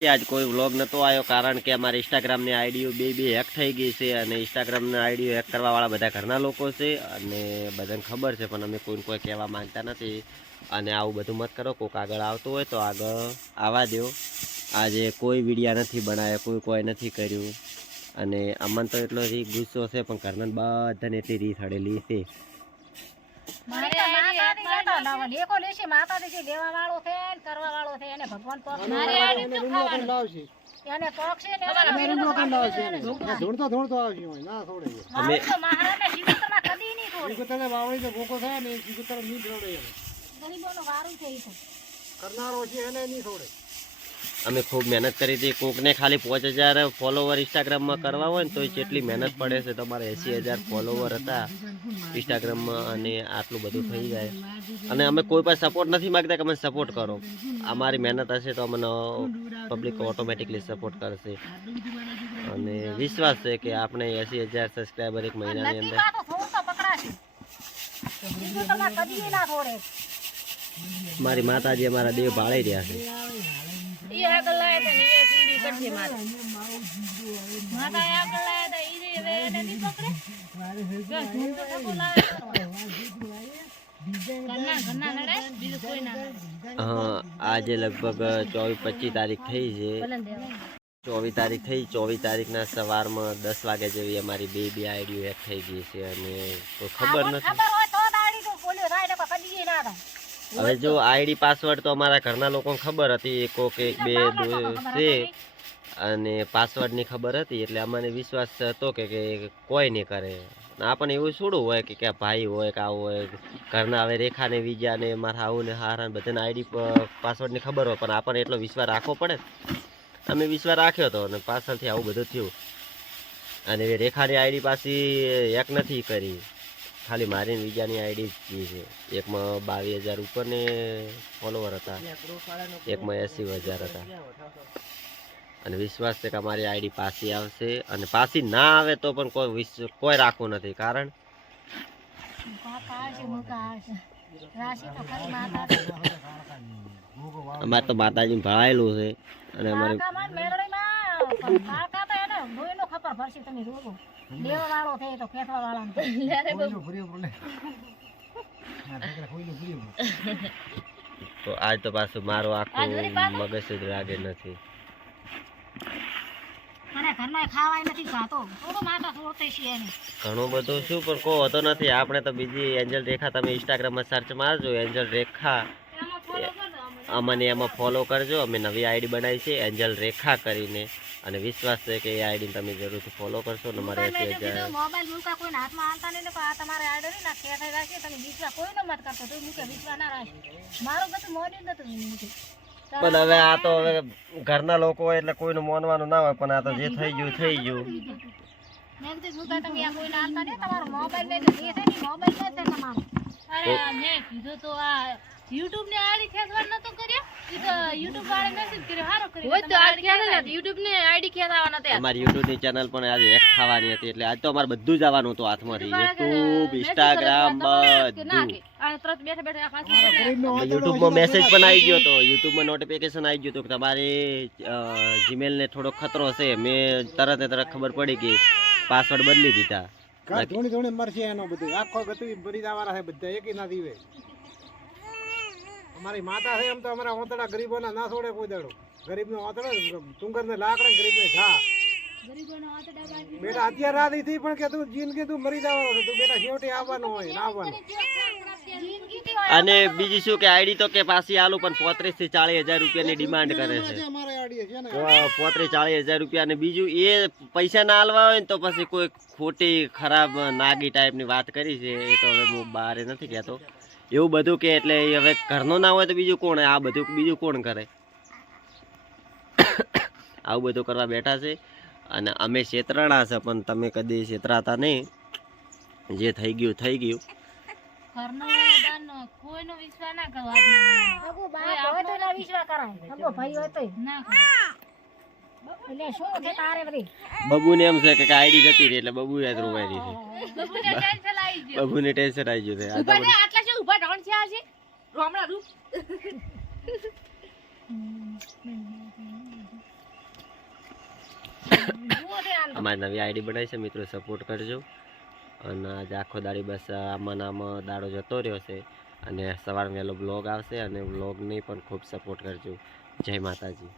આજ કોઈ વ્લોગ નતો આવ્યો કારણ કે અમારી ઇન્સ્ટાગ્રામની આઈડીઓ બે હેક થઈ ગઈ છે અને ઇન્સ્ટાગ્રામની આઈડીઓ હેક કરવાવાળા બધા ઘરના લોકો છે અને બધાને ખબર છે પણ અમે કોઈને કોઈ કહેવા માંગતા નથી અને આવું બધું મત કરો. કોઈક આગળ આવતું હોય તો આગળ આવવા દો. આજે કોઈ વિડીયા નથી બનાવ્યા, કોઈ નથી કર્યું અને અમને તો એટલો ગુસ્સો છે પણ ઘરના બધાને એટલી રીત હડેલી છે. અમે ખૂબ મહેનત કરી હતી. કોકને ખાલી 5000 ફોલોવર ઇન્સ્ટાગ્રામમાં કરવા હોય ને તો કેટલી મહેનત પડે છે. તમારે 80000 ફોલોવર હતા ઇન્સ્ટાગ્રામમાં અને આટલું બધું થઈ જાય. અને અમે કોઈ પણ સપોર્ટ નથી માગતા કે અમે સપોર્ટ કરો. અમારી મહેનત હશે તો અમને પબ્લિક ઓટોમેટિકલી સપોર્ટ કરશે અને વિશ્વાસ છે કે આપણે 80000 સબસ્ક્રાઈબર એક મહિનાની અંદર. મારી માતાજી અમારા દેવ ભાળી રહ્યા છે. આજે લગભગ 24-25 તારીખ થઈ છે. 24 તારીખ થઈ. 24 તારીખના સવારમાં 10 વાગ્યા જેવી અમારી બે આઈડીઓ હેક થઈ ગઈ છે અને કોઈ ખબર નથી. હવે જો આઈડી પાસવર્ડ તો અમારા ઘરના લોકોને ખબર હતી, કોક એક બે છે અને પાસવર્ડની ખબર હતી એટલે અમને વિશ્વાસ હતો કે કોઈ નહીં કરે. આપણને એવું થોડું હોય કે ભાઈ હોય કે આવું હોય ઘરના. હવે રેખાને વિજાને મારા આવું ને હારાને બધાને આઈડી પાસવર્ડની ખબર હોય પણ આપણને એટલો વિશ્વાસ રાખવો પડે. અમે વિશ્વાસ રાખ્યો હતો અને પાછળથી આવું બધું થયું. અને રેખાની આઈડી પાછી હેક નથી કરી, ખાલી મારી વિજાની આઈડી જ છે. એકમાં 22000 ઉપરને ફોલોવર હતા, એકમાં 80000 હતા અને વિશ્વાસ છે કે અમારી આઈડી પાછી આવશે. અને પાછી ના આવે તો પણ કોઈ રાખવું નથી કારણ અમારે તો માતાજી ભળાયેલું છે અને અમારે તો આજ તો પાછું મારું આખું મગજ જ લાગે નથી. ઘણું બધું શું પણ કોઈ હોતો નથી. આપણે તો બીજી એન્જલ રેખા, તમે ઇન્સ્ટાગ્રામમાં સર્ચ મારજો એન્જલ રેખા, અમને એમાં ફોલો કરજો. અમે નવી આઈડી બનાવી છે એન્જલ રેખા કરીને અને વિશ્વાસ છે કે એ આઈડી તમે જરૂરથી ફોલો કરશો ને મારે 80000 પણ હવે આ તો હવે ઘરના લોકો હોય એટલે કોઈનું માનવાનું ના હોય પણ આ તો જે થઈ ગયું થઈ ગયું. YouTube ને આઈડી ખેંચવા નતો કર્યો, ઈ તો YouTube વાળે મેસેજ કર્યો, હારો કર્યો. હોય તો આ ખેંચે YouTube ને આઈડી ખેંચવા નતા. અમારી YouTube ની ચેનલ પણ આજે હેક થવાની હતી એટલે આજ તો અમારે બધું જ આવવાનું હતું હાથમાંથી. YouTube, Instagram બધું. આ તરત બેઠા બેઠા આ પાછું YouTube માં મેસેજ પણ આવી ગયો તો, YouTube માં નોટિફિકેશન આવી ગયું તો કે તમારે Gmail ને થોડો ખતરો છે. મેં તરત ખબર પડી કે પાસવર્ડ બદલી દીધા. થોડી થોડી મરશે એનો બધું આખો ગતું ભરી જવાના છે બધા એકી ના દીવે. અમારી માતા છે એમ તો અમારા ઓતડા ગરીબોના ના છોડે કોઈ દાડો. ગરીબનો ઓતડો તુંગરને લાકડા ગરીબને ઘા. બેટા અત્યારે રાત થઈ પણ કે તું જિંદગી તું મરી જવાનો છે, તું બેટા છેવટે આવવાનો હોય ના આવવાનો. અને બીજું શું કે આઈડી તો કે પાછી આલું પણ 35 થી 40000 રૂપિયાની ડિમાન્ડ કરે છે. 35-40 હજાર રૂપિયા. અને બીજું એ પૈસા ના આલવા હોય ને તો પછી કોઈ ખોટી ખરાબ નાગી ટાઈપની વાત કરી છે. એ તો હવે હું બહાર નથી કહેતો એવું બધું કે એટલે હવે ઘરનો ના હોય તો બીજું કોણ? આ બધું બીજું કોણ કરે? આવું બધું કરવા બેઠા છે અને અમે છેતરાણા છે પણ તમે કદી છેતરાતા નહીં. જે થઈ ગયું થઈ ગયું. કોઈનો વિશ્વાસ ના કરો. વિશ્વાસ કરાય ભાઈ હોય તો ના બબુ ને એમ છે કે આઈડી જતી રહી એટલે બબુ યાદ રોવાઈ છે. બબુ ને ટેન્શન આવી ગયું છે. આટલા છે ઉભા ઢોણ છે આજે રોમડા રૂપ અમારી નવી આઈડી બનાવી છે મિત્રો, સપોર્ટ કરજો. અને આજે આખો દાડી બસ આમાં આમાં દાડો જતો રહ્યો છે, અને સવાર વહેલો બ્લોગ આવશે, અને બ્લોગની પણ ખૂબ સપોર્ટ કરજો. જય માતાજી.